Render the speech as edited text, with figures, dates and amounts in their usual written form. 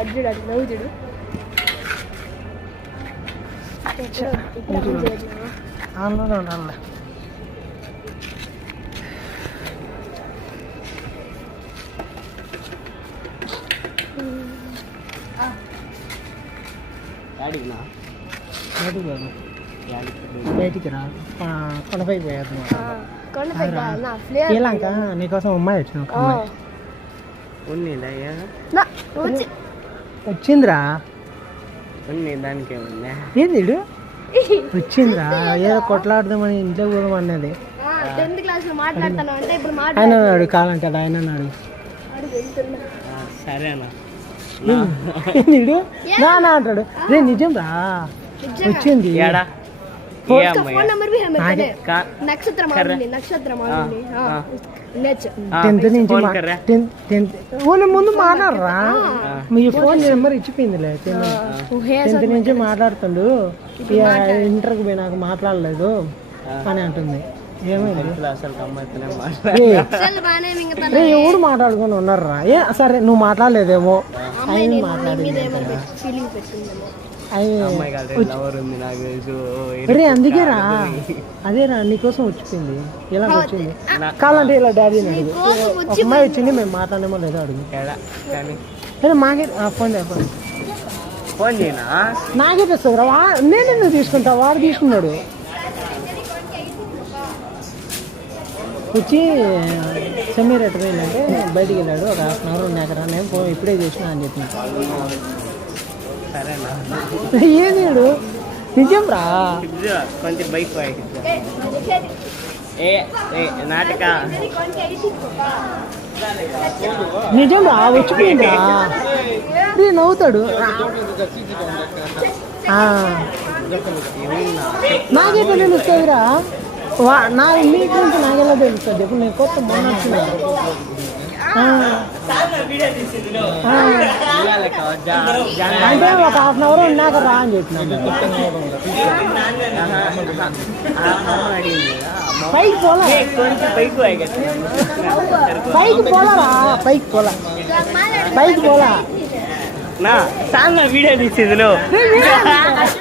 అర్జుడు అది నవ్వుజుడు బయటికి రా కొండపైకి పోయేద్దాం. శ్రీలంక నీకోసం అమ్మాయి వచ్చిన వచ్చిందిరా. దానికి ఏంది వచ్చిందిరా, ఏదో కొట్లాడదామని ఇంట్లో పోదాం అన్నది. ఆయన అన్నాడు కాలంటాడు, ఆయన అన్నాడు సరేనా నా అంటాడు. రే నిజం రా వచ్చింది. ముందు మాట్లాడరా, మీ ఫోన్ నెంబర్ ఇచ్చిపోయిందిలే. 10th నుంచి మాట్లాడుతుండు, ఇంటర్కి పోయినాక మాట్లాడలేదు అని అంటుంది. ఏమైంది ఎవరు మాట్లాడుకొని ఉన్నారా? సరే నువ్వు మాట్లాడలేదేమో, ఆయన మాట్లాడేది. అందుకే రా, అదే రా నీకోసం వచ్చిపోయింది. ఇలా వచ్చింది కావాలంటే ఇలా డాడీ అడుగు. ఒక అమ్మాయి వచ్చింది, మేము మాట్లాడేమో లేదో అడుగు. మాకే ఫోన్ నాకే తెస్తుంది రా. నేను ఎందుకు తీసుకుంటా, వాడు తీసుకున్నాడు. వచ్చి సమీర్ ఎట్ట పోయిందంటే బయటికి వెళ్ళాడు, ఒక 1/2 అవర్ ఉన్నాక నేను ఫోన్ ఇప్పుడే చేసినా అని చెప్పిన. ఏది నిజం రా, కొంచెం బైక్ నాటక నిజం రా వచ్చిపోయిందా. నవ్వుతాడు. నాకేట తెలుస్తుందిరా, నా మీ గురించి నాకెలా తెలుస్తుంది? ఇప్పుడు నేను కొత్త మొన్న అంటే ఒక 1/2 అవర్ ఉన్నాక రా అని చెప్పినాను. పైకి పోలా, పైకి పోలా నా వీడియో తీసేది.